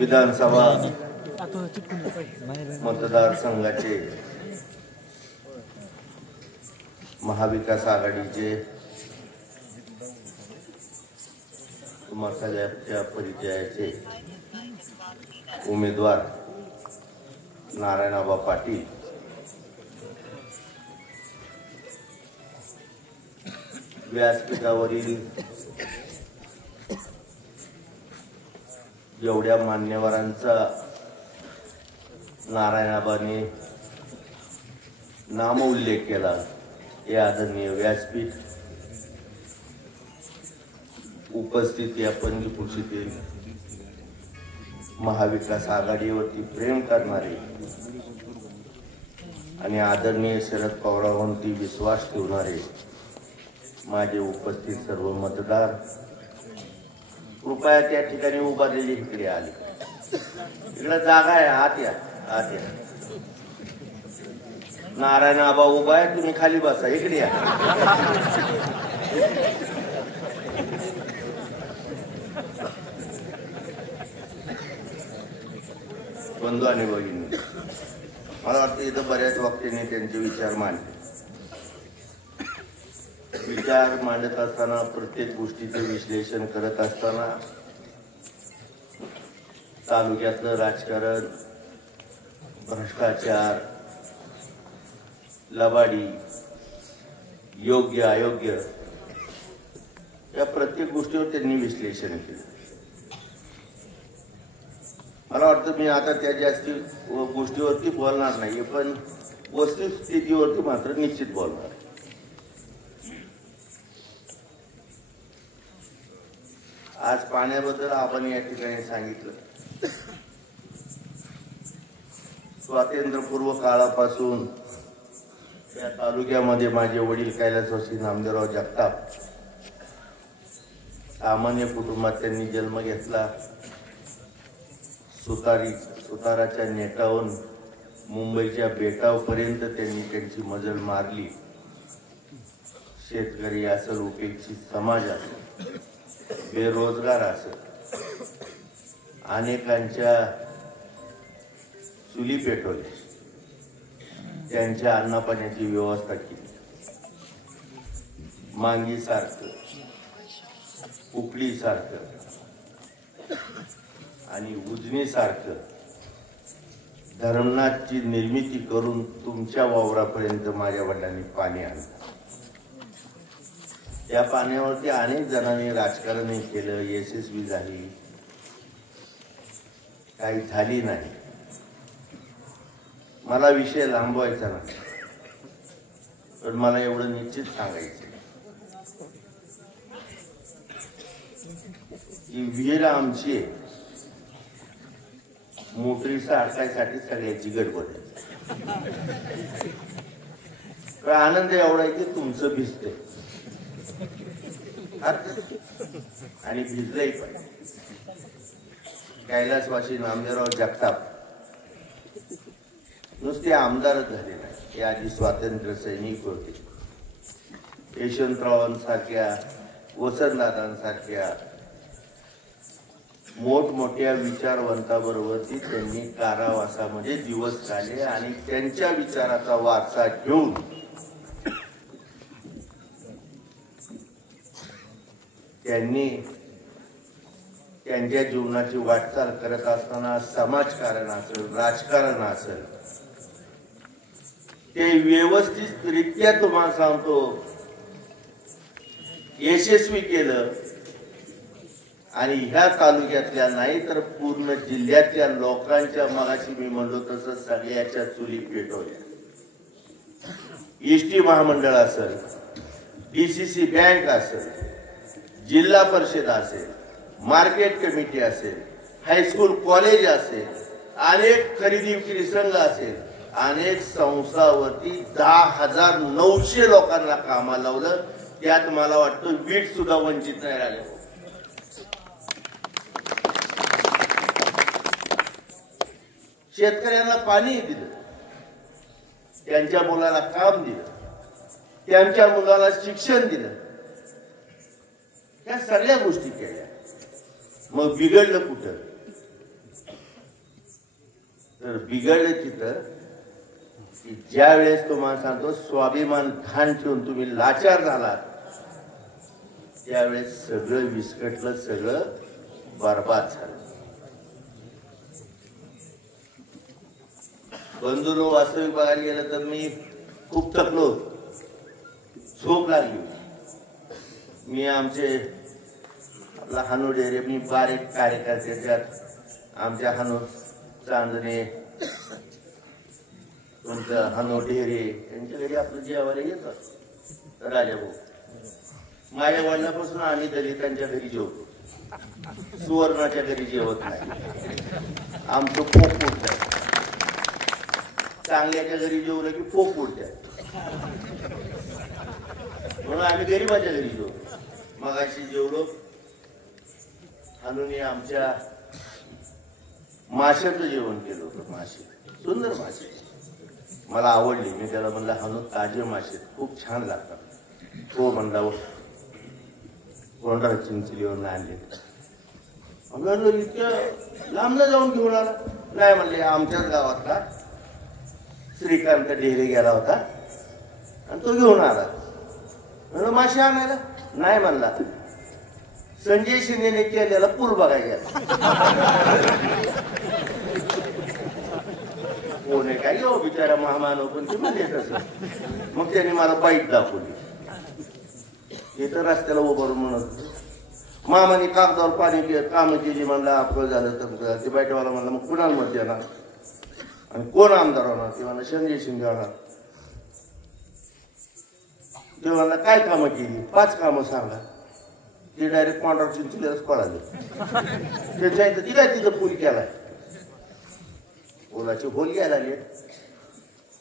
विधानसभा मतदारसंघाचे महाविकास आघाडीचे तुम्हा सगळ्यांच्या परिचयाचे उमेदवार नारायणआबा पाटील व्यासपीठावरील एवढ्या मान्यवरांचा नारायणआबाने नामोल्लेख केला हे आदरणीय व्यासपीठ उपस्थित या पंचकृषीतील महाविकास आघाडीवरती प्रेम करणारे आणि आदरणीय शरद पवारांवरती विश्वास ठेवणारे माझे उपस्थित सर्व मतदार कृपया त्या ठिकाणी उभारलेले इकडे आले. इकडे जागा आहे, आत या, आत या. नारायणआबा उभा आहे, तुम्ही खाली बसा, इकडे या. बंधू आणि भगिनी, मला वाटतं इथं बऱ्याच वक्त्यांनी त्यांचे विचार मांडले. विचार मांडत असताना प्रत्येक गोष्टीचे विश्लेषण करत असताना तालुक्यातलं राजकारण, भ्रष्टाचार, लबाडी, योग्य अयोग्य या प्रत्येक गोष्टीवर त्यांनी विश्लेषण केलं. मला वाटतं मी आता त्या जास्ती गोष्टीवरती बोलणार नाही, पण वस्तुस्थितीवरती मात्र निश्चित बोलणार. आज पाण्याबद्दल आपण या ठिकाणी सांगितलं. स्वातंत्र्यपूर्व काळापासून या तालुक्यामध्ये माझे वडील कैलासवासी नामदेवराव जगताप सामान्य कुटुंबात त्यांनी जन्म घेतला. सुताराच्या नेटावरून मुंबईच्या बेटावपर्यंत त्यांनी त्यांची मजल मारली. शेतकरी असेल, उपेक्षित समाज असेल, बेरोजगार असेल, अनेकांच्या चुली पेटवल्या, त्यांच्या अन्नपाण्याची व्यवस्था केली. मांगीसारखं, उकळीसारखं आणि उजनीसारखं धरणाची निर्मिती करून तुमच्या वावरापर्यंत माझ्या वडिलांनी पाणी आणलं. या पाण्यावरती अनेक जणांनी राजकारण केलं, यशस्वी झाली, काही झाली नाही. मला विषय लांबवायचा नाही, पण मला एवढं निश्चित सांगायचं की विहीर आमची मोटरीचा अडकायसाठी सगळ्याची गडबड आहे. आनंद एवढा आहे की तुमचं भिजतंय आणि भिजलंही पाहिजे. कैलासवासी नामदेवराव जगताप नुसते आमदारच झाले नाही, हे आधी स्वातंत्र्य सैनिक होते. यशवंतरावांसारख्या, वसंतदादांसारख्या मोठमोठ्या विचारवंताबरोबर त्यांनी कारावासामध्ये दिवस काढले आणि त्यांच्या विचाराचा वारसा घेऊन त्यांनी त्यांच्या जीवनाची वाटचाल करत असताना समाजकारण असेल, राजकारण असेल, ते व्यवस्थितरित्या तुम्हाला सांगतो यशस्वी केलं. आणि ह्या तालुक्यातल्या नाही तर पूर्ण जिल्ह्यातल्या लोकांच्या, मगाशी मी म्हणलो तसं, सगळ्याच्या चुली पेटवल्या. एसटी महामंडळ असेल, डीसीसी बँक असेल, जिल्हा परिषद असेल, मार्केट कमिटी असेल, हायस्कूल कॉलेज असेल, अनेक खरेदी विक्री संघ असेल, अनेक संस्थावरती 10,900 लोकांना कामाला लावलं. त्यात मला वाटतं वीट सुद्धा वंचित नाही राहिले. शेतकऱ्यांना पाणी दिलं, त्यांच्या मुलाला काम दिलं, त्यांच्या मुलाला शिक्षण दिलं, या सगळ्या गोष्टी केल्या. मग बिघडलं कुठं? तर बिघडलं तिथं की ज्या वेळेस तुम्हाला सांगतो स्वाभिमान घाण ठेवून तुम्ही लाचार झालात, त्यावेळेस सगळं विस्कटलं, सगळं बरबाद झालं. बंधूंनो, वास्तविक बघायला गेलं तर मी खूप थकलो, झोप लागली. मी आमचे आपला हानू डेरे, मी बारीक कार्यकर्ते, त्यात आमच्या हानू चांदणे, तुमचं हानू डेरे यांच्या घरी आपलं जेवायला येतात. राजाभाऊ, माझ्या वडिलांपासून आम्ही दलितांच्या घरी जेवतो, सुवर्णाच्या घरी जेवत नाही. आमचं पोट उठतं. चांगल्याच्या घरी जेवलं की पोक उडतात, म्हणून आम्ही गरीबाच्या घरी जेवतो. मगाशी जेवलो, हानूने आमच्या माशाचं जेवण केलं होतं. मासे, सुंदर मासे, मला आवडली. मी त्याला म्हणलं, हानू ताजे मासे खूप छान लागतात. तो म्हणला, कोंडा चिंचलीवरून आणले. म्हणलं इतक्या लांबला जाऊन घेऊन आला? नाही म्हणले, आमच्याच गावातला श्रीकांत ढेरे गेला होता आणि तो घेऊन आला. म्हणलं मासे आणायला? नाही म्हणला, संजय शिंदेने केलेला पूल बघायला. कोण आहे काय हो बिचारा महामानव, पण ते म्हणजे तसं. मग त्याने मला बाईट दाखवली. हे तर रस्त्याला उभारून म्हणत, मामाने कागदावर पाणी काम केली. म्हणलं अपघात झालं तर ते बाईटवाला म्हणला, मग कुणाला मत देणार आणि कोण आमदार होणार? ते म्हणा संजय शिंदे होणार. ते म्हणला काय कामं केली? 5 कामं सांगा. ते डायरेक्ट पांढरा चिंचल्याच पळाले. त्याच्या इथं ती काय तिथं पूल केलाय, पोलाचे होल घ्यायला आले.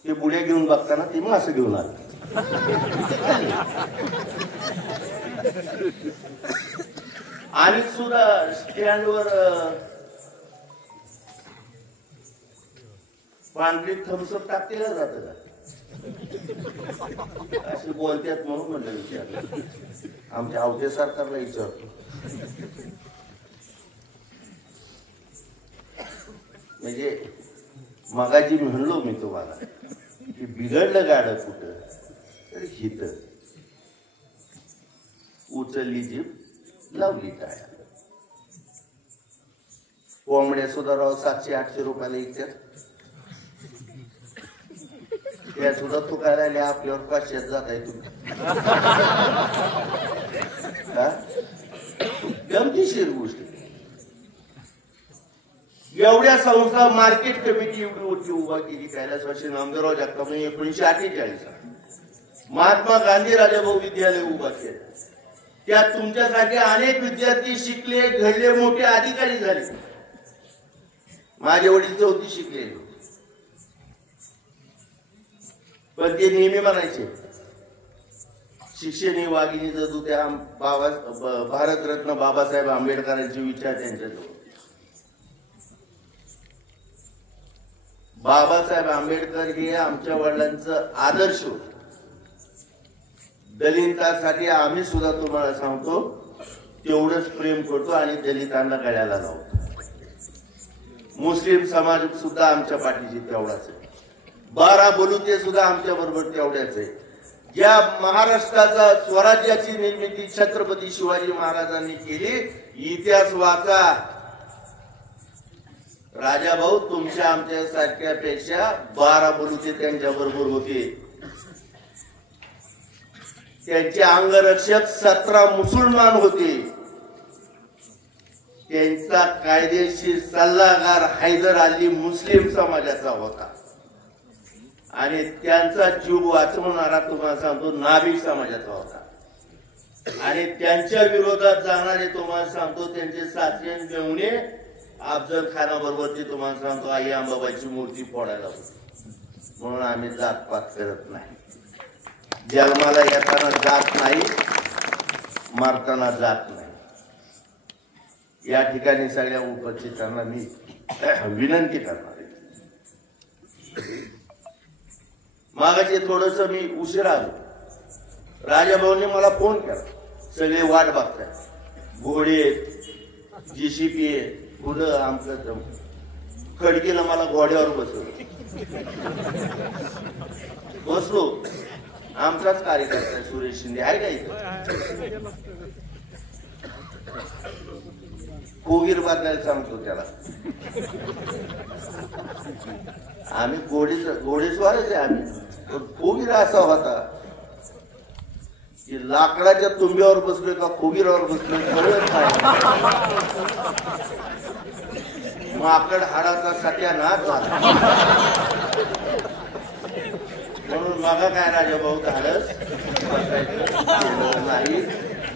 ते बुड्या घेऊन बघताना ते मासं घेऊन आले. आणि सुद्धा स्टँडवर पांढरी थम्सअप टाकतेला जात का असे बोलतात म्हणून म्हणलं विचारलं. आमच्या आवते सरकारला विचारतो. म्हणजे मगाजी म्हणलो मी तुम्हाला की बिघडलं गाडं कुठं, तर हित उचलली जीभ, लावली टाळ्या. कोंबड्या सुद्धा राव 700-800 रुपयाला इतक्यात. त्या सुद्धा तू काय राहिल्या आपल्यावर 500 जात आहे तुम्ही. गमतीशीर गोष्ट. एवढ्या संस्था मार्केट कमिटी एवढी उभा केली कैलासवासी नामदेवराव जगतापने 1948. महात्मा गांधी राजाभाऊ विद्यालय उभा केलं. त्यात तुमच्यासारखे अनेक विद्यार्थी शिकले, घडले, मोठे अधिकारी झाले. माझे वडील 4थी शिकलेले, पण ते नेहमी म्हणायचे शिक्षण ही वाघिणीचं दूध. त्या भारतरत्न बाबासाहेब आंबेडकरांचे विचार त्यांच्याजवळ. बाबासाहेब आंबेडकर हे आमच्या वडिलांचं आदर्श होत. दलितांसाठी आम्ही सुद्धा तुम्हाला सांगतो तेवढंच प्रेम करतो आणि दलितांना गळ्याला लावतो. मुस्लिम समाज सुद्धा आमच्या पाठीशी तेवढाच आहे. 12 बलुते सुद्धा आमच्या बरोबर तेवढ्याच आहे. ज्या महाराष्ट्राचा स्वराज्याची निर्मिती छत्रपती शिवाजी महाराजांनी केली, इतिहास वाचा. राजाभाऊ तुमच्या आमच्या सारख्यापेक्षा 12 बलुते त्यांच्या बरोबर होते. त्यांचे अंगरक्षक 17 मुसलमान होते. त्यांचा कायदेशीर सल्लागार हैदर अली मुस्लिम समाजाचा होता आणि त्यांचा जीव वाचवणारा तुम्हाला सांगतो नाभिक समाजाचा होता. आणि त्यांच्या विरोधात जाणारे तुम्हाला सांगतो त्यांचे सासरे मेहुणे अफजल खानाबरोबर ती तुम्हाला सांगतो आई अंबाबाईची मूर्ती फोडायला होती. म्हणून आम्ही जातपात करत नाही. जन्माला येताना जात नाही, मारताना जात नाही. या ठिकाणी सगळ्या उपस्थितांना मी विनंती करणार आहे. मागाचे थोडस मी उशिरा आलो. राजाभाऊने मला फोन केला, सगळे वाट बघताय, घोडे जीसीपी पुढं आमचं खडकीला मला घोड्यावर बसलो. आमचाच कार्यकर्ता सुरेश शिंदे आहे का इथं, कोगीर बांधायला सांगतो त्याला. आम्ही घोडेस्वारच आहे आम्ही. कोगीर असा होता की लाकडाच्या तुंब्यावर बसलोय का खोगीरावर बसलोय कळत नाही. माकड हाडाचा सत्यानाश झाला. म्हणून मागा काय राजाभाऊ धाडस नाही.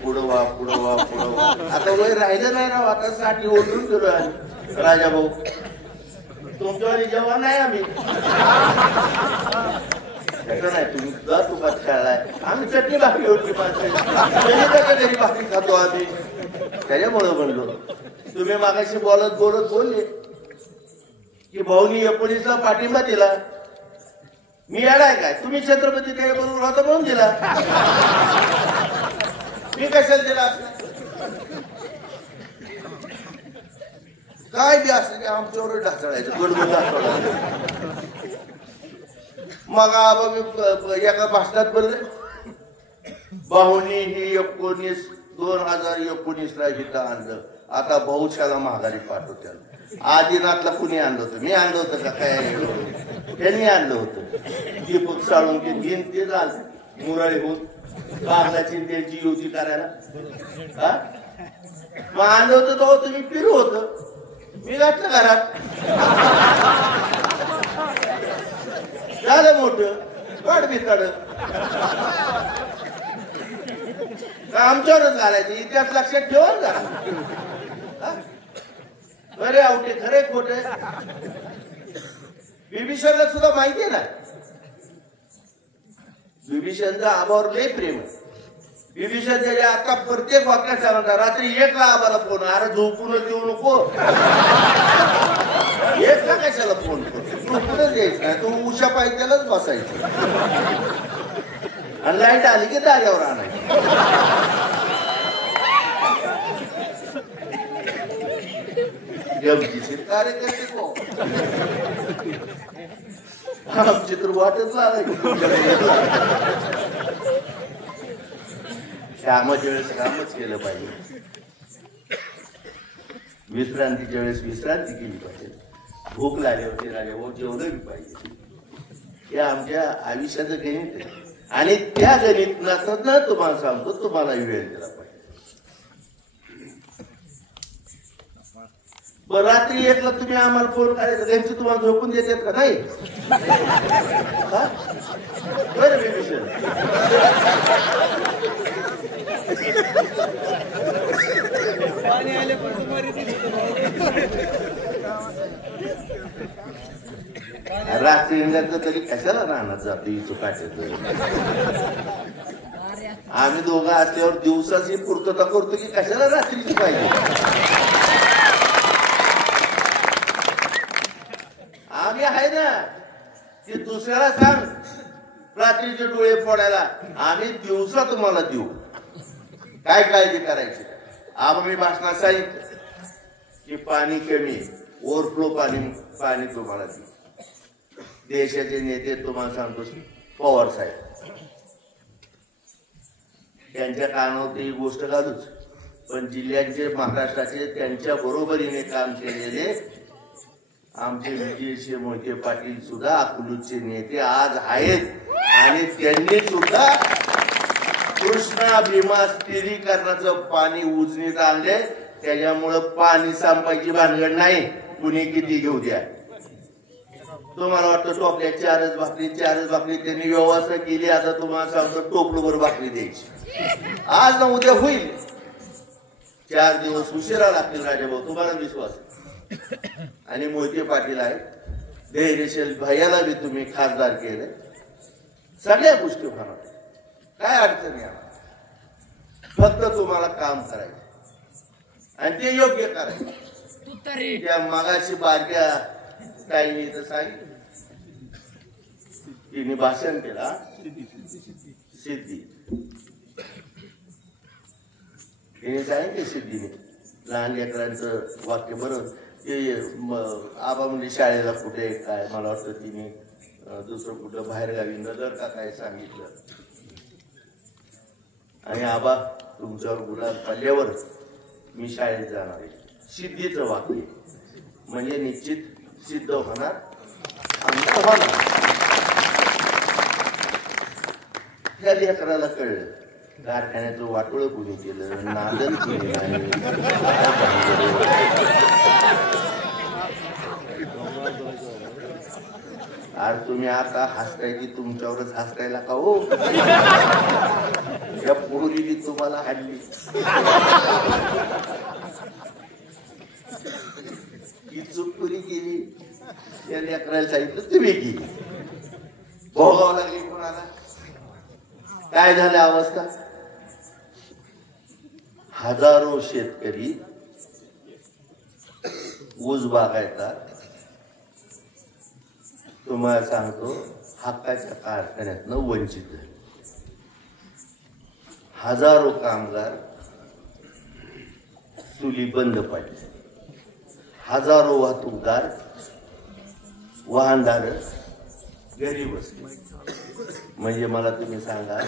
पुढं वा पुढं वा पुढं वा. आता वय राहिलं नाही ना, आता साठी ओढून गेलो आम्ही. राजाभाऊ तुमच्यावर जेव्हा नाही आम्ही नाही, तुम्ही जा तुका खेळलाय. आम्ही चटणी भाकरी होती माणसं घरी भाकरी खातो आम्ही. त्याच्यामुळं म्हणलो तुम्ही मागाशी बोलत बोलले की भाऊनी 19ला पाठिंबा दिला. मी येडाय काय, तुम्ही छत्रपती त्याच्याबरोबर होता म्हणून दिला. मी कशाला दिला? काय बी असलं की आमच्यावर ढासळायचं, गडबड ढासळायचं. मग एका भाषणात बोलले भाऊनी ही 2019ला हिथं आणलं, आता भाऊशाला माघारी पाठवत्या. आदिनाथला कुणी आणलं होतं? मी आणलं होतं का काय? त्यांनी आणलं होतं. दीपक साळुंके घेऊन ते झालं मुरळी होऊन बागलाची त्यांची युती करायला. मग आणलं होतं तो तुम्ही फिरू होतं, मी घातलं घरात. झालं मोठं वाढ बिताड. आमच्यावरच घालायचं, इतिहास लक्षात ठेवा ना. बरे आवटे खरे खोटे विभीषणला सुद्धा माहितीये ना. विभीषणचा आबावर लय प्रेम आहे. विभीषण त्याच्या आता प्रत्येक वाक्यात सांगता रात्री 1ला आबाला फोन. अरे झोपूनच देऊ नको. 1ला कशाला फोन करतो? झोपूनच द्यायचं नाही, तू उषा पाहिजेलाच बसायचं आणि लाईट आली की दार्यावर आणायची. कार्यकर्ते आमची तर वाटच लागायची. कामाच्या वेळेस कामच केलं पाहिजे, विश्रांतीच्या वेळेस विश्रांती केली पाहिजे. भूक लागल्यावरती राजाभाऊ जेवलं पाहिजे. हे आमच्या आयुष्याचं गणित आहे आणि त्या गणितातनं तुम्हाला सांगतो तुम्हाला वेळ दिला पाहिजे. रात्री 1ला तुम्ही आम्हाला फोन करायचं, त्यांची तुम्हाला झोपून देतात का नाही? बरं विभीषण रात्री तरी कशाला राहणार जातो इथं काट्याचं. आम्ही दोघं असल्यावर दिवसाची पूर्तता करतो की कशाला रात्रीची पाहिजे? आम्ही आहे ना, की दुसऱ्याला सांग रात्रीचे डोळे फोडायला, आम्ही दिवसा तुम्हाला देऊ. काय काळजी करायची? आम्ही भाषणात सांगितलं की पाणी कमी, ओव्हरफ्लो पाणी तुम्हाला देऊ. देशाचे नेते तुम्हाला सांगतो पवार साहेब, त्यांच्या कानावर ही गोष्ट घालूच, पण जिल्ह्यांचे महाराष्ट्राचे त्यांच्या बरोबरीने काम केलेले आमचे विजयसिंह मोहिते पाटील सुद्धा अकलूजचे नेते आज आहेत आणि त्यांनी सुद्धा कृष्णा भीमा स्थिरीकरणाचं पाणी उजनीत आणले. त्याच्यामुळं पाणी संपायची भानगड नाही, कुणी किती घेऊ द्या. तुम्हाला वाटतं टोपल्या चारच भाकरी त्यांनी व्यवस्था केली. आता तुम्हाला सांगतो टोपलूभर भाकरी द्यायची. आज ना उद्या होईल. 4 दिवस उशिरा लागतील राजाभाऊ, तुम्हाला विश्वास. आणि मोहिते पाटील आहे धैर्यशील भैयाला बी तुम्ही खासदार केले. सगळ्या गोष्टी होणार, काय अडचण आहे. फक्त तुम्हाला काम करायचं आणि ते योग्य करायचं. त्या मगाशी बारक्या ताईने तर सांगितलं, तिने भाषण केला सिद्धी, तिने सांगितले सिद्धीने लहान लेकरांचं वाक्य बरोबर. ते आबा म्हणजे शाळेला कुठे काय, मला वाटतं तिने दुसरं कुठं बाहेरगावी नजर का काय सांगितलं. आणि आबा तुमच्यावर गुलाल पडल्यावर मी शाळेत जाणार आहे. सिद्धीचं वाक्य म्हणजे निश्चित सिद्ध होणार. आमचं होणार. त्या लेकराला कळलं कारखान्याचं वाटोळं कुणी केलं, नादन कुणी नाही. आज तुम्ही आता हसताय की तुमच्यावरच हसतायला का हो. या पोरीने तुम्हाला हाडली ही चूक कुणी केली. त्या लेकराला सांगितलं तुम्ही केली, भोगावं लागली कोणाला. काय झालं अवस्था. हजारो शेतकरी ऊस बागायतात. तुम्हाला सांगतो हक्काच्या कारखान्यातनं वंचित झाले. हजारो कामगार चुली बंद पडले. हजारो वाहतूकदार वाहनदार घरी बसले. म्हणजे मला तुम्ही सांगा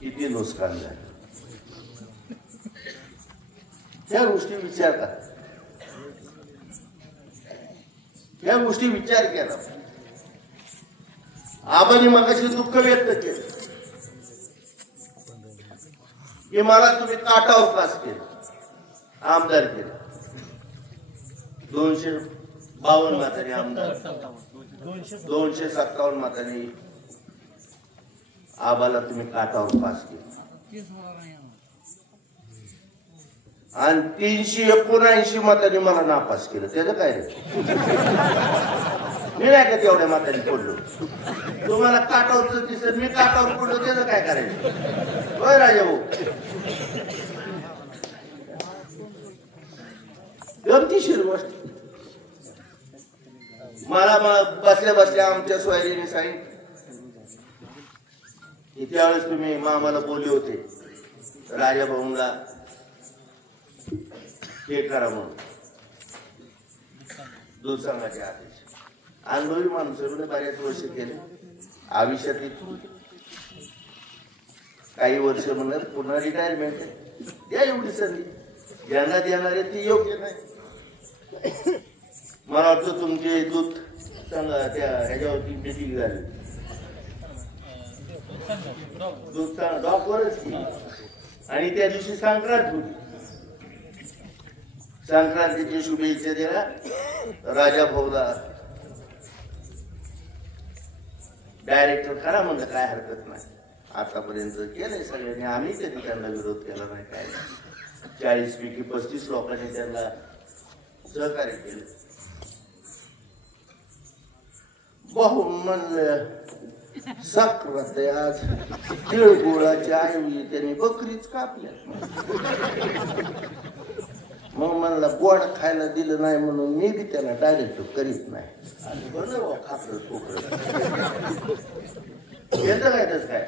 किती नुकसान झालं. त्या गोष्टी विचार करा. या गोष्टी विचार केला. आबांनी मगाशी दुःख व्यक्त केलं की मला तुम्ही काटावर पास केलं, आमदार केलं. 252 मतांनी आमदार, 257 मतांनी आबाला तुम्ही काटावर पास केलं. आणि 379 मतांनी मला नापास केलं. त्याचं काय रे. मी नाही का तेवढ्या मतांनी पडलो. तुम्हाला काटावरच दिसत, मी काटावर पडलो. त्याचं काय करायचं होय राजा भाऊ. गमतीशीर गोष्ट. मला बसल्या बसल्या आमच्या सोयरीने सांगितलं की त्यावेळेस तुम्ही मामाला बोलले होते राजा भाऊला हे करा म्हणून दूध संघाचे आदेश. अनुभवी माणसाने बऱ्याच वर्ष केले. आयुष्यातील काही वर्ष म्हणत पुन्हा रिटायरमेंट द्या. एवढी संधी ज्यांना देणार आहे ती योग्य नाही. मला वाटतं तुमचे दूध संघा त्या ह्याच्यावरती मिटिंग झाली. दूध डॉकवरच की. आणि त्या दिवशी संक्रांत होती. संक्रांतीची शुभेच्छा दिला राजा भाऊला. डायरेक्टर करा म्हणलं काय हरकत नाही. आतापर्यंत केलंय सगळ्यांनी. आम्ही कधी त्यांना विरोध केला नाही. काय 40 पैकी 35 लोकांनी त्यांना सहकार्य केलं. भाऊ म्हणलं साखरात आज तिळगुळाच्या ऐवजी त्यांनी बकरीच कापल्या. मग म्हणला गोड खायला दिलं नाही म्हणून मी बी त्याला डायरेक्ट करीत नाही. आणि बनव खापलं खोकलं येतं काय तस काय.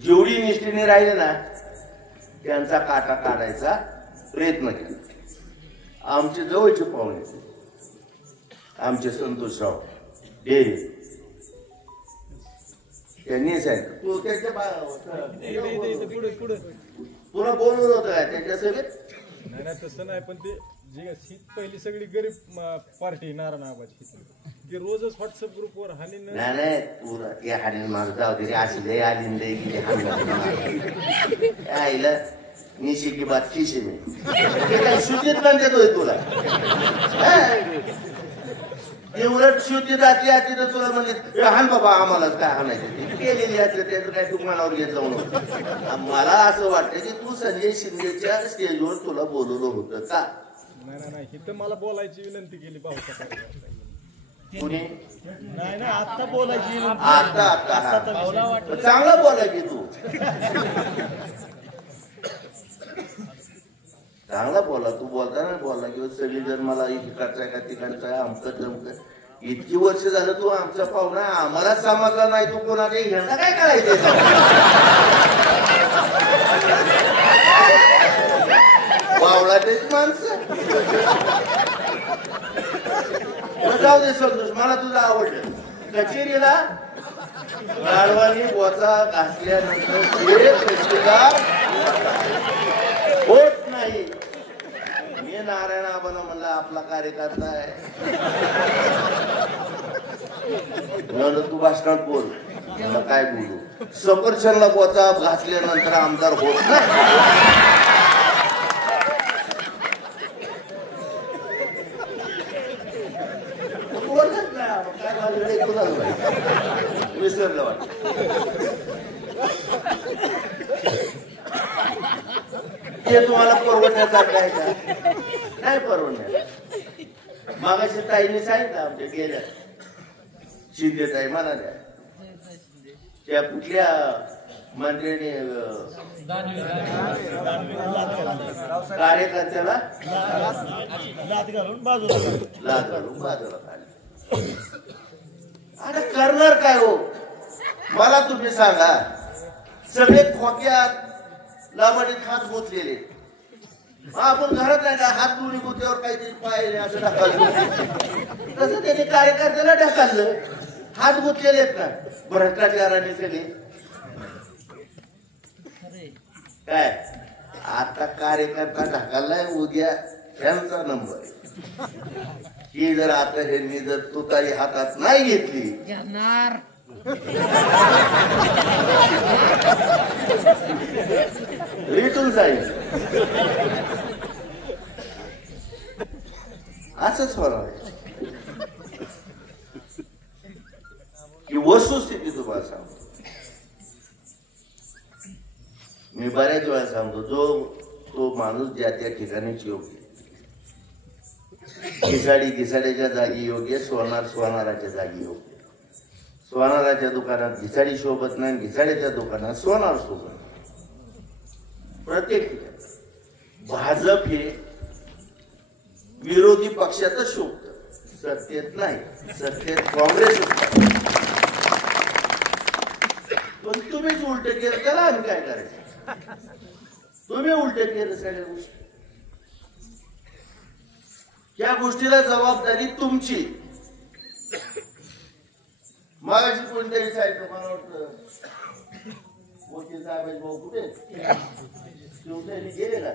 जेवढी निष्ठेने राहिले ना त्यांचा काटा काढायचा प्रयत्न केला. आमचे जवळचे पाहुणे आमचे संतोषराव डेरे त्यांनी सांगितलं तू त्याच्या पुन्हा बोलवलं होतं काय त्यांच्या सभेत. नाही तसं नाही. पण ते जे शीत पहिली सगळी गरीब पार्टी नारायण आबाची ते रोजच व्हॉट्सअप ग्रुपवर हानी नाही पुरा ते हानी मार जाऊ दे. अशी लय आली लय गेली आईला निशी की बात खिशी में ते काय शुद्धीत देतोय तुला ते उलट शुद्धी जाती आती तर तुला म्हणजे हान बाबा आम्हाला काय हाणायचं केलेली असलं त्याचं काय तू मनावर घेत जाऊ नको. मला असं वाटतं की तू संजय शिंदेच्या स्टेजवर तुला बोलवलं होतं का? नाही इथं मला बोलायची विनंती केली पाहू कुणी नाही आता बोलायची आता चांगला बोला की तू चांगला बोला तू बोलताना बोलला किंवा सगळी जर मला इकडचा का तिकडचा आमचं जमक इतकी वर्ष झालं तू आमचा पाहुणा आम्हाला समजला नाही तू कोणाच्या घेणं काय करायचं पावला तेच माणसं जाऊ दे संतोष मला तुझं आवडलं. कचेरीला गाढवानी बोचा घासल्यानंतर होत नाही. मी नारायण आबाला म्हणलं आपला कार्यकर्ता आहे म्हणलं तू भाषणात बोल मला काय बोलू. सफरचंदला बोचा घासल्यानंतर आमदार होत नाही. विसरलं वाटत ते तुम्हाला परवडण्यासारखं आहे का? नाही परवडण्यात. मागाशी ताईने सांगितलं आमच्या गेल्या शिंदे ताई म्हणाल्या त्या कुठल्या मंत्र्याने कार्यकर्त्याला लाद घालून बाजूला काढली. आता करणार काय हो मला तुम्ही सांगा. सगळे खोक्यात लांबडीत हात गुंतलेले आपण घरात नाही का हात दोन्ही गुंत्यावर काहीतरी पाहिले असं ढकललं तसं त्याने कार्यकर्त्याला ढकललं. हात गुंतलेले आहेत ना भ्रष्टाचाराने सगळे काय. आता कार्यकर्ता ढकललाय उद्या त्यांचा नंबर ही जर आता ह्यांनी जर तुतारी हातात नाही घेतली रिटून जाईल. असंच होणार ही वस्तुस्थिती तुम्हाला सांगतो. मी बऱ्याच वेळा सांगतो तो माणूस ज्या त्या ठिकाणीच योग्य. घिसाड्याच्या जागी योग्य, सोनाराच्या जागी योग्य. सोनाराच्या दुकानात घिसाडी शोभत नाही, घिसाड्याच्या दुकानात सोनार शोभत. प्रत्येक ठिकाणी भाजप हे विरोधी पक्षातच शोभत, सत्तेत नाही. सत्तेत काँग्रेस. पण तुम्हीच उलट केलं त्याला आम्ही काय करायचं. तुम्ही उलट केलं सगळ्या गोष्टी. या गोष्टीला जबाबदारी तुमची. मागाशी कोणत्याही साहेब मला वाटतं वकील साहेब भाऊ कुठे शिवसेने गेले का?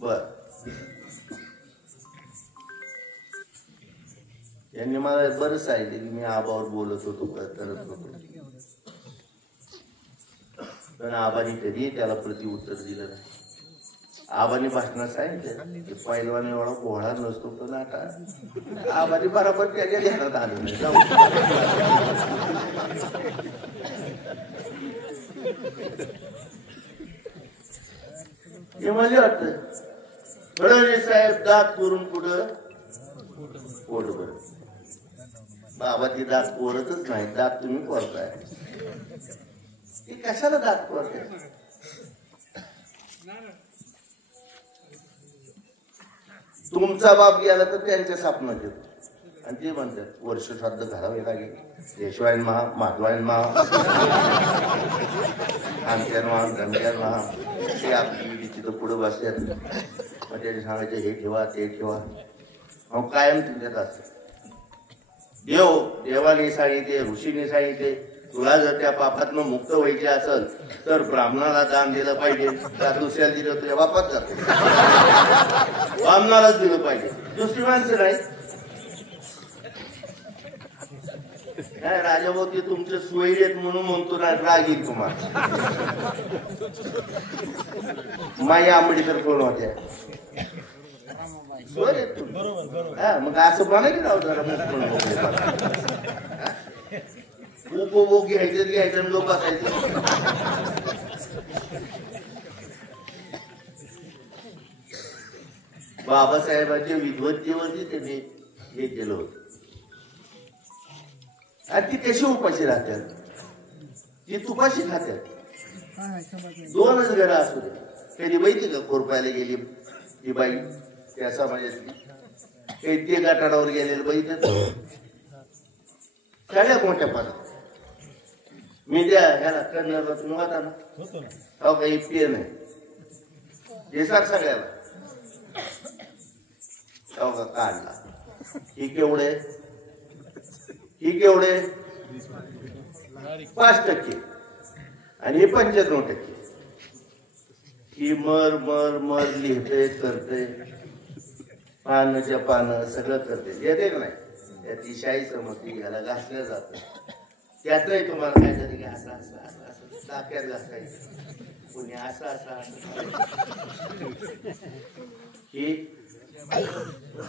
बर यांनी मला बरंच सांगितलं की मी आबावर बोलत होतो करत होतो पण आबानी कधी त्याला प्रतिउत्तर दिलं नाही. आबानी भाषणात सांगितलं पैलवान एवढा पोहळा नसतो पण आता आबानी बरोबर त्याच्या ध्यानात आलं नाही. जाऊ हे मला वाटतं फडणवीस साहेब दात करून कुठं पोटभर. बाबा ती दात कोरतच नाही, दात तुम्ही कोरताय. ती कशाला दात कोरते? तुमचा बाप गेला तर त्यांच्या स्थापना येतो आणि ते म्हणतात वर्ष श्राद्ध घालावे लागेल. यशवायन महा, माधवायन महा, आमच्यान महा, धमक्यान महा, ते आपली तिथं पुढे बसतात. मग त्याने सांगायचे हे ठेवा ते ठेवा. मग कायम तुमच्यात असत. देवाने सांगितले, ऋषीने सांगितले तुला जर त्या पापातनं मुक्त व्हायचे असेल तर ब्राह्मणाला दान दिलं पाहिजे. का दुसऱ्याला दिलं तुझ्या बापात जातो. ब्राह्मणालाच दिलं पाहिजे, दुसरी माणसं नाही. काय राजाभाऊ ते तुमचे सोयरेत म्हणून म्हणतो ना, राग येईल तुम्हाला. माई आंबेडकर कोण होत्या? सोयरेत तुम्ही. हा मग असं म्हणा की राव जरा उपभोग घ्यायचं लोक असायचं. बाबासाहेबांच्या विद्वत्तेवरती त्यांनी हे केलं होतं. आणि ती कशी उपाशी राहतात? ती तुपाशी खात्यात. दोनच घरं असू दे. कधी माहिती का कोरपायला गेली ती बाई त्या समाजातली, काही ते गाठाडावर गेलेलं बाई सगळ्या मोठ्या पाण्यात. मी त्या ह्याला करण्याला तुम्ही होता ना, अहो काही पेन आहे हे सांग सगळ्याला. अहो का काढला ही केवढे, ही केवढे 5% आणि हे 95%. ही मर मर मर लिहिते करते, पानाच्या पानं सगळं करते. येते का नाही त्याची शाही समजती, याला घासल्या जात. त्यातही तुम्हाला काय तरी की असं असं असं असं टाक्यात घासायचं, कोणी असं असं असं. ही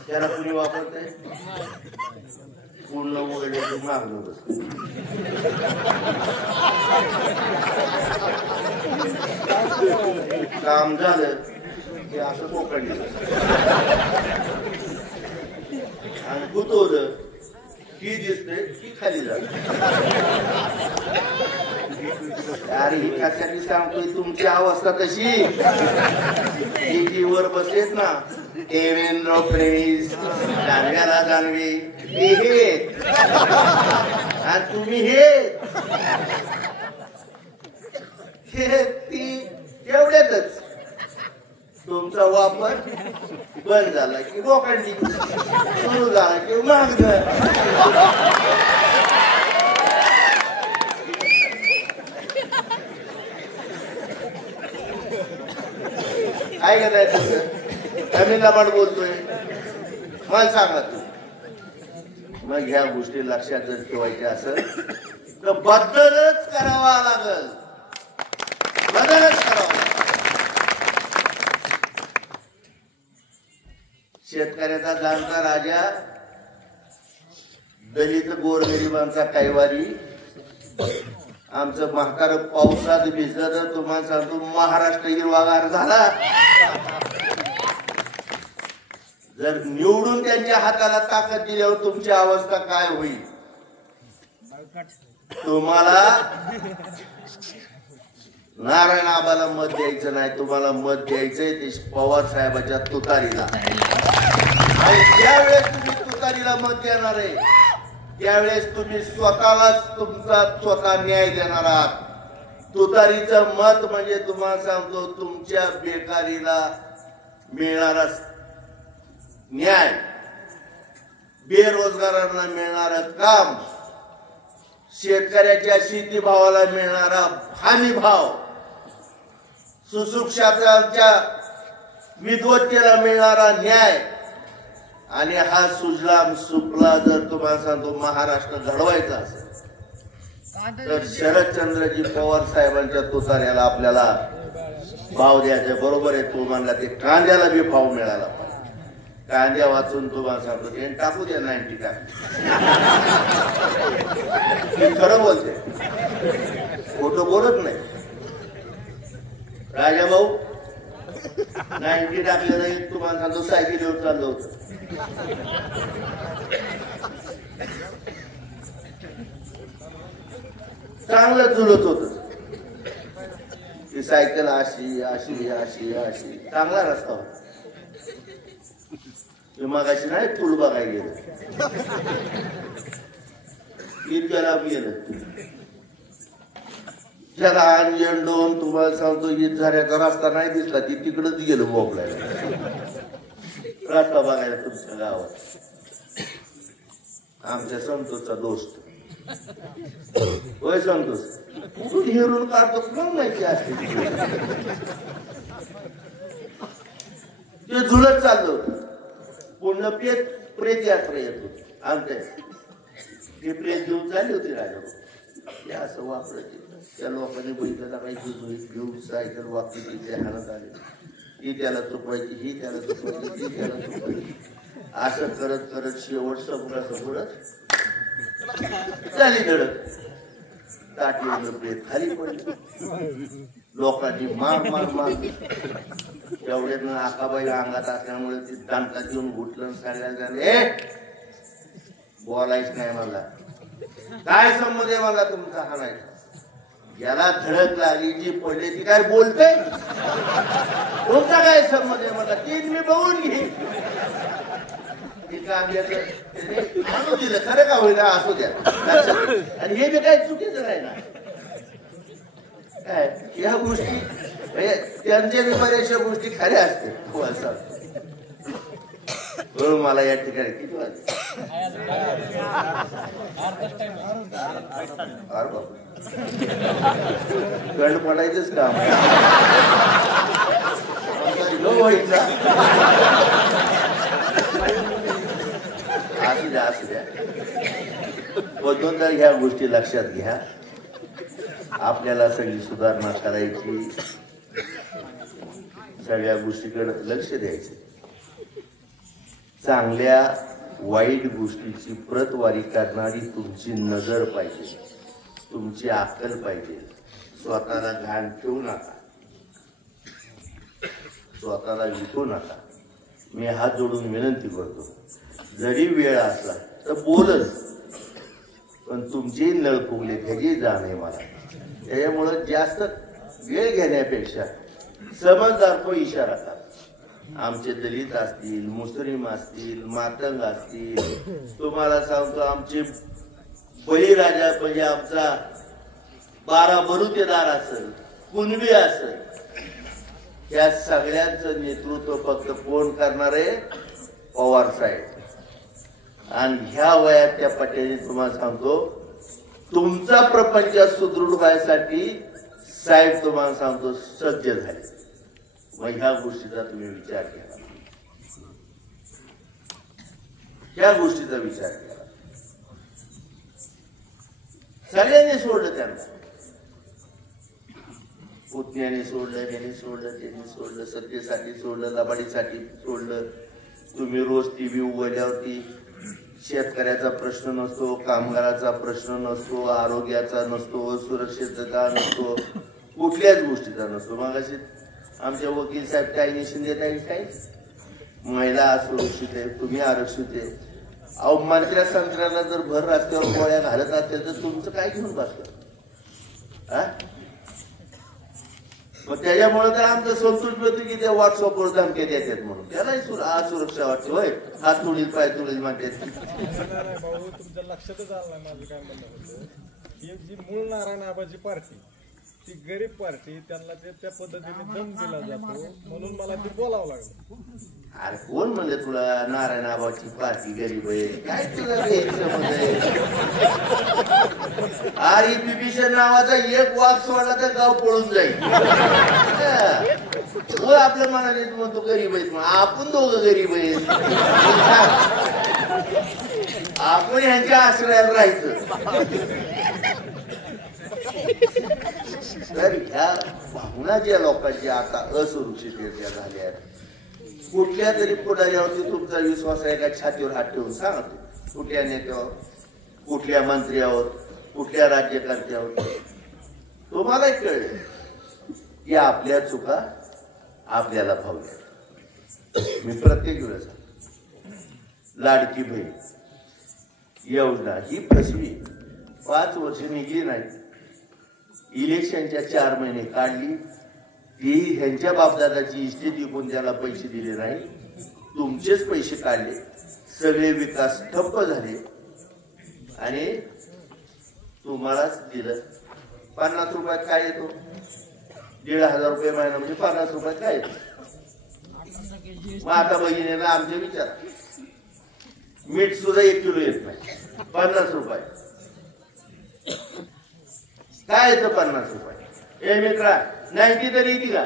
त्याला कुणी वापरतंय पूर्ण वगैरे मागणं बसत. काम झालं की असं कोकणलं आणि गुतवलं की दिसते की खाली जात. अरे ही कशासाठी सांगतोय, तुमची अवस्था तशी. ही जी वर बसलेत ना देवेंद्र फडणवीस, जानव्याला जानवे, हे आणि तुम्ही हे ती एवढ्यातच तुमचा वापर बंद झाला की बोकांडी, सुरू झाला की मागण. काय करायचं? कमी दाबाड बोलतोय मला सांगा तू. मग ह्या गोष्टी लक्षात जर ठेवायच्या असेल तर बदलच करावा लागल, बदलच करावा. शेतकऱ्याचा जाणता राजा, दलित गोरगरिबांचा कैवारी. आमचं म्हातार पावसात भिजलं तर तुम्हाला सांगतो महाराष्ट्र हिरवागार झाला. जर निवडून त्यांच्या हाताला ताकद दिल्यावर तुमची अवस्था काय होईल? तुम्हाला नारायण आबाला मत द्यायचं नाही, तुम्हाला मत द्यायचंय ते पवार साहेबाच्या तुतारीला. आणि ज्यावेळेस तुम्ही तुतारीला मत देणार आहे त्यावेळेस तुम्ही स्वतःलाच तुमचा स्वतः न्याय देणार आहात. तुतारीचं मत म्हणजे तुम्हाला सांगतो तुमच्या बेकारीला मिळणारा न्याय, बेरोजगारांना मिळणारं काम, शेतकऱ्याच्या शेतीभावाला मिळणारा हमी भाव, सुशिक्षितांच्या विद्वत्तेला मिळणारा न्याय. आणि हा सुजलाम सुफला जर तुम्हाला सांगतो महाराष्ट्र घडवायचा असेल तर शरदचंद्रजी पवार साहेबांच्या तुतार्याला आपल्याला भाव द्यायचा. बरोबर आहे, तो म्हणला ते कांद्याला बी भाव मिळाला पाहिजे. कांद्या वाचून तुम्हाला सांगतो ते टाकू द्या 90 टाक. खरं बोलते, खोटं बोलत नाही. राजा भाऊ 90 टाकलं नाही तुम्हाला सांगतो सायकलीवर चाललं होतं. चांगलं झुलत होत ती सायकल. अशी अशी अशी अशी चांगला रस्ता होता. मगाशी नाही पूल बघायला गेलं, इतक्या लाभ गेलं. ज्याला अंजन तुम्हाला सांगतो ईद झाल्याचा रस्ता नाही दिसला ती तिकडच गेलो मोकळायला रस्ता बघायला तुमच्या गावात. आमच्या संतोषचा दोस्त होय संतोष, तू हेरून काढतो मग माहिती असते ते झुलत चाललं होतं. पूर्ण प्रेत यात्रा येत होती आमच्या. ते प्रेस देऊन चालली होती राजा हे असं वापरायचे त्या लोकांनी बघितलं काही घेऊन सायकल वापरली ते हाणत आले ही त्याला चुकवायची ही त्याला चुकवायची ही त्याला चुकवायची असं करत करत शेवट समोरासमोरच झाली धडक ताटी प्रेत खाली पडली लोकांनी मार मार मार एवढ्यानं आकाबाईला अंगात असल्यामुळे ती दांतात येऊन उठलं सांगायला बोलायच नाही मला काय संबंध आहे मला तुमचा हाणायचा ज्याला धडक लागली जी पडली ती काय बोलते तुमचा काय संबंध आहे मला तीन मी बघून घे आणू दिलं खरं का होईल असू द्या आणि हे बी काही चुकीचं नाही ना काय ह्या गोष्टी त्यांच्या बी बऱ्याचशा गोष्टी खऱ्या असते म्हणून मला या ठिकाणी किती वाजले गंड पडायचंच काम व्हायचा असू द्या असू द्या बदलून तर ह्या गोष्टी लक्षात घ्या आपल्याला सगळी सुधारणा करायची सगळ्या गोष्टीकडे लक्ष द्यायचे चांगल्या वाईट गोष्टीची प्रतवारी करणारी तुमची नजर पाहिजे तुमची अक्कल पाहिजे स्वतःला घाण ठेवू नका स्वतःला विकू नका मी हात जोडून विनंती करतो जरी वेळ असला तर बोलच पण तुमची नळ फुगले त्याची जाण आहे मला त्याच्यामुळं जास्त वेळ घेण्यापेक्षा समजदार तो इशारा करा आमचे दलित असतील मुस्लिम असतील मातंग असतील तुम्हाला सांगतो आमचे बळीराजा म्हणजे आमचा 12 बलुतेदार असेल कुणबी असेल या सगळ्यांचं नेतृत्व फक्त कोण करणार आहे पवार साहेब आणि ह्या वयात त्या पटेलने तुम्हाला सांगतो तुमचा प्रपंच सुदृढ व्हायसाठी साहेब तुम्हाला सांगतो सज्ज झाले मग ह्या गोष्टीचा तुम्ही विचार केला ह्या गोष्टीचा विचार केला सगळ्यांनी सोडलं त्यांना पुतण्याने सोडलं त्यांनी सोडलं त्यांनी सोडलं सत्तेसाठी सोडलं लबाडीसाठी सोडलं तुम्ही रोज टीव्ही उघडल्यावरती शेतकऱ्याचा प्रश्न नसतो कामगाराचा प्रश्न नसतो आरोग्याचा नसतो सुरक्षितता नसतो कुठल्याच गोष्टीचा नसतो मग असे आमच्या वकील साहेब काही निश्चित देत आहे काही महिला असुरक्षित आहे तुम्ही आरक्षित आहे अहो मंत्र्या संत्र्याला जर भर रस्त्यावर गोळ्या घालत असेल तर तुमचं काय घेऊन बसलं मग त्याच्यामुळे तर आमचं संतोष होतं की त्या व्हॉट्सअपवर धमक्या देतात म्हणून त्यालाही असुरक्षा वाटते होय हात तुडील पाय तुडील म्हणतात भाऊ तुमच्या लक्षातच आलं नाही माझं काय म्हणणं होतं ही जी मूळ नारायण आबाची पार्टी ती गरीब पार्टी त्यांना ते त्या पद्धतीने दम दिला जातो म्हणून मला ते बोलावं लागलं अरे कोण म्हणले तुला नारायण आबाची पार्टी गरीब आहे काय तुला अरे बिभीषण नावाचा एक वाघ सोडला तर गाव पळून जाईल आपल्या मनाने म्हणतो गरीब आहेत आपण दोघं गरीब आहेत आपण ह्यांच्या आश्रयात राहायचं तर ह्या भावना ज्या लोकांच्या आता असुरक्षितरित्या झाल्या कुठल्या तरी पुढाऱ्यावरती तुमचा विश्वास आहे का छातीवर हात ठेवून सांगा कुठल्या नेत्यावर कुठल्या मंत्र्यावर कुठल्या राज्यकर्त्यावर तुम्हालाही कळलं की आपल्या चुका आपल्याला भावल्या मी प्रत्येक वेळेस लाडकी बहीण योजना ही फसवी 5 वर्ष निघली नाही इलेक्शनच्या 4 महिने काढली ती ह्यांच्या बापदादाची इस्टेट विकून त्याला पैसे दिले नाही तुमचेच पैसे काढले सगळे विकास ठप्प झाले आणि तुम्हालाच दिलं 50 रुपयात काय येतो 1,500 रुपये महिना म्हणजे 50 रुपयात काय येतो मग आता बहिणीला आमचे विचार मीठ सुद्धा 1 किलो येत नाही 50 रुपये काय येतं 50 रुपये ए मित्रा 90 तरी येते का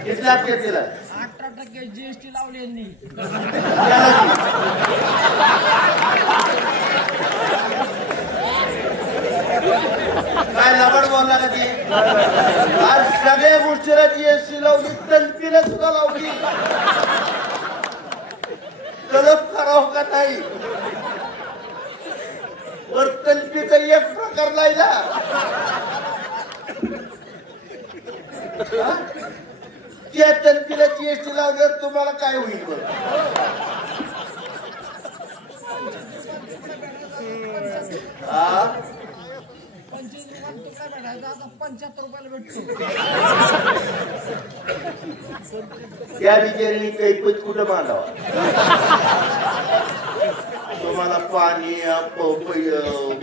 किती लागते तिला 18% GST लावले यांनी करावं का नाही? वर कल्पीचा एक प्रकार लायला त्या तंतीला जीएसटी लावल्यावर तुम्हाला काय होईल बरं? त्या बिचारीने कैपत कुठं मांडावा? तुम्हाला पाणी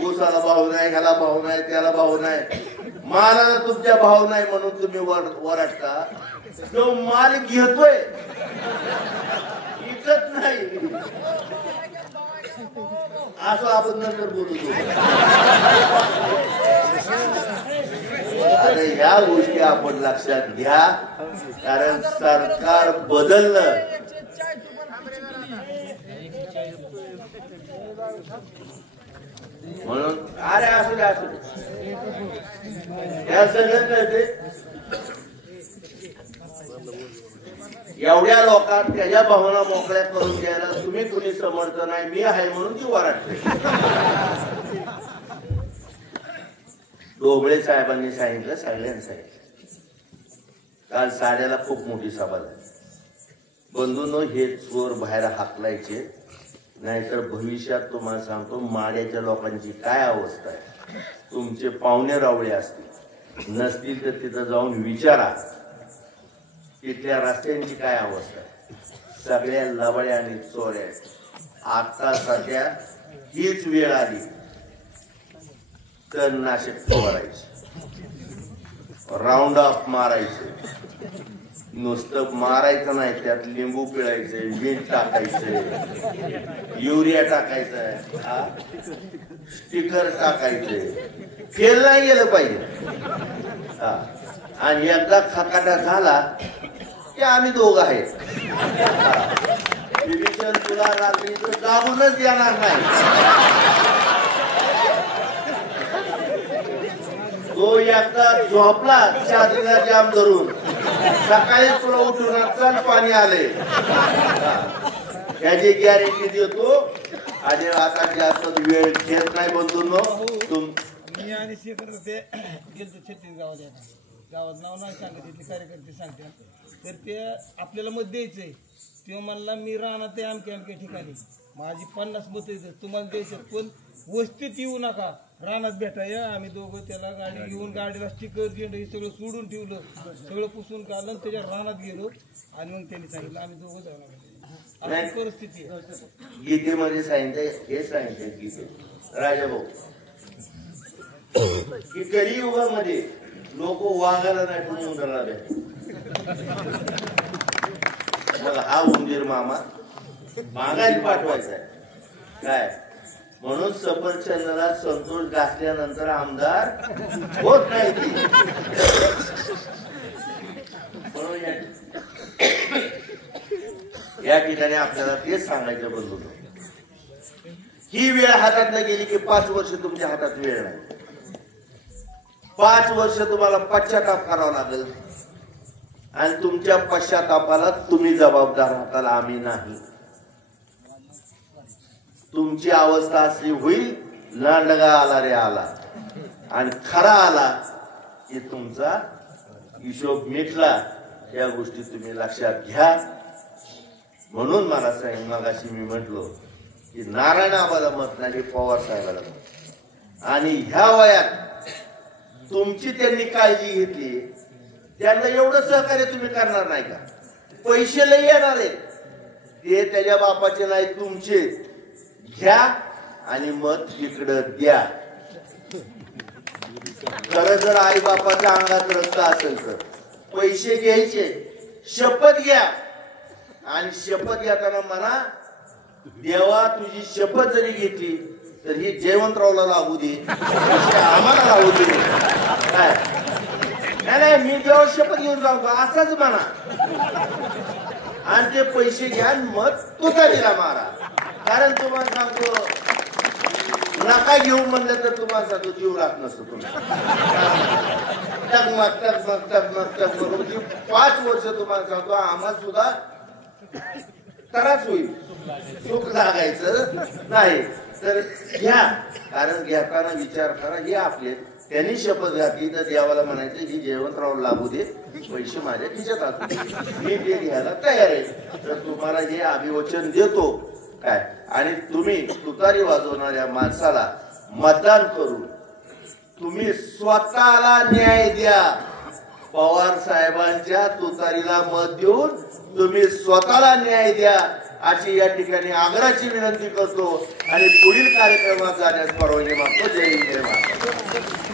ऊसाला भाव नाही, ह्याला भाव नाही, त्याला भाव नाही, मालाला तुमच्या भाव नाही म्हणून तुम्ही वरडता. जो माल घेतोय विकत नाही असं आपण नंतर बोलतो. अरे ह्या गोष्टी आपण लक्षात घ्या, कारण सरकार बदललं. म्हणून अरे असू दे असू दे या सगळं कळते. एवढ्या लोकांना त्याच्या भावना मोकळ्या करून द्यायला तुम्ही कुणी समर्थ नाही, मी आहे म्हणून ती वराटते. डोबळे साहेबांनी सांगितलं, सगळ्यांनी सांगितलं. काल साड्याला खूप मोठी सभा झाली. बंधूंनो, हे चोर बाहेर हाकलायचे, नाहीतर भविष्यात तुम्हाला सांगतो माड्याच्या लोकांची काय अवस्था आहे. तुमचे पाहुणे रावळे असतील, नसतील तर तिथं जाऊन विचारा तिथल्या रस्त्यांची काय अवस्था आहे. सगळ्या लवड्या आणि चोऱ्या. आता सध्या हीच वेळ आली तर नाशक फवारायचे, राऊंड अप मारायचे. नुसतं मारायचं नाही, त्यात लिंबू पिळायचे, मीठ टाकायचे, युरिया टाकायचं, स्टिकर टाकायचे. फेल नाही गेलं पाहिजे. आणि एकदा खकाटा झाला की आम्ही दोघं आहेत. विभीषण तुला रात्री जागूनच येणार नाही. तो एकदा झोपला चादरीला जाम धरून, सकाळी तुला उठून चल पाणी आले याची गॅरंटी देतो. आणि आता जास्त वेळ घेत नाही बंधूंनो. मी आणि शेखर ते गेलतो छत्तीसगावात, गावात नाव नाही सांगत, तिथले कार्यकर्ते सांगतात. तर ते आपल्याला मत द्यायचंय. तेव्हा म्हणला मी राहणार ते अमक्या अमक्या ठिकाणी, माझी 50 मत येतात, तुम्हाला द्यायचं, पण वस्तीत येऊ नका, रानात भेटाया. आम्ही दोघं त्याला गाडी घेऊन, गाडीला स्टिकर झेंड हे सगळं सोडून ठेवलं, सगळं पुसून काढलं, त्याच्या रानात गेलो. आणि मग त्यांनी सांगितलं आम्ही दोघं जाणार. अशी परिस्थिती आहे. गीतेमध्ये सांगितलंय, हे सांगितलंय गीतेत राजाभाऊ की कलियुगामध्ये लोक वाघाला नाही पण उंदराला भेटतात. मग हा उंदीर मामा मागायला पाठवायचा आहे काय? म्हणून सफरचंदाला संतोष घासल्यानंतर आमदार होत नाही ती. म्हणून या ठिकाणी आपल्याला तेच सांगायचं बंधू, ही वेळ हातात न गेली की 5 वर्ष तुमच्या हातात वेळ नाही. 5 वर्ष तुम्हाला पश्चाताप करावा लागेल. आणि तुमच्या पश्चातापाला तुम्ही जबाबदार राहताल, आम्ही नाही. तुमची अवस्था असली होईल, लांडगा आला रे आला, आणि खरा आला की तुमचा हिशोब मिटला. या गोष्टी तुम्ही लक्षात घ्या. म्हणून मला सांग, मगाशी मी म्हटलो की नारायण आबाला मत नाही, पवार साहेबाला मत. आणि ह्या वयात तुमची त्यांनी काळजी घेतली, त्यांना एवढं सहकार्य तुम्ही करणार नाही का? पैसे लय येणार आहेत, ते त्याच्या बापाचे नाही, तुमचे. घ्या आणि मत इकडं द्या. खरं जर आई बापाच्या अंगात रक्त असेल तर पैसे घ्यायचे, शपथ घ्या. आणि शपथ घेताना म्हणा, देवा तुझी शपथ जरी घेतली तर ही जयवंतरावला लागू दे, आम्हाला लागू दे. काय नाही, मी देवा शपथ घेऊन जाऊ असंच म्हणा. आणि ते पैसे घ्या, मत तुतारीला मारा. कारण तुम्हाला सांगतो, नका घेऊ म्हणलं तर तुम्हाला सांगतो जीव राहत नसतो तुम्ही. टकमक टकमक टकमक टकमक 5 वर्ष तुम्हाला सांगतो आम्हाला सुद्धा तरच होईल, सुख लागायचं नाही. तर घ्या, कारण घेताना विचार करा. हे आपले त्यांनी शपथ घातली तर देवाला म्हणायचं ही जयवंतराव लागू दे, पैसे माझ्या खिशात असू, मी ते घ्यायला तयार आहे. तर तुम्हाला हे अभिवचन देतो काय, आणि तुम्ही तुतारी वाजवणाऱ्या माणसाला मतदान करून तुम्ही स्वतःला न्याय द्या. पवार साहेबांच्या तुतारीला मत देऊन तुम्ही स्वतःला न्याय द्या अशी या ठिकाणी आग्रहाची विनंती करतो आणि पुढील कार्यक्रमात जाण्यास परवानगी मागतो. जय हिंद, जय महाराष्ट्र.